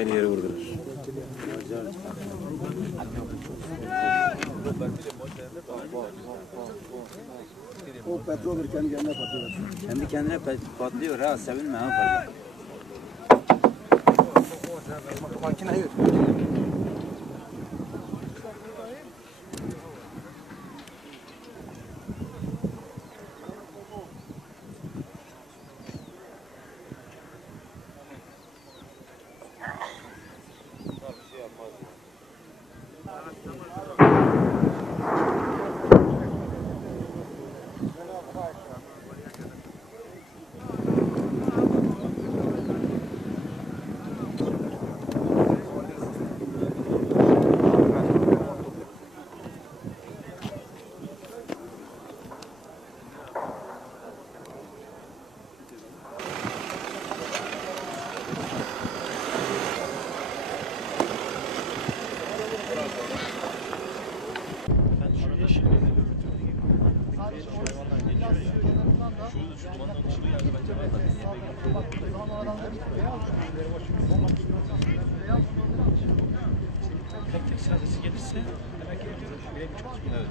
aynı yere vurdular. O petrol kendi kendine patlıyor. Kendi kendine patlıyor ha, sevinme ha. Makine yok. Elektrik sırası gelirse demek ki evet.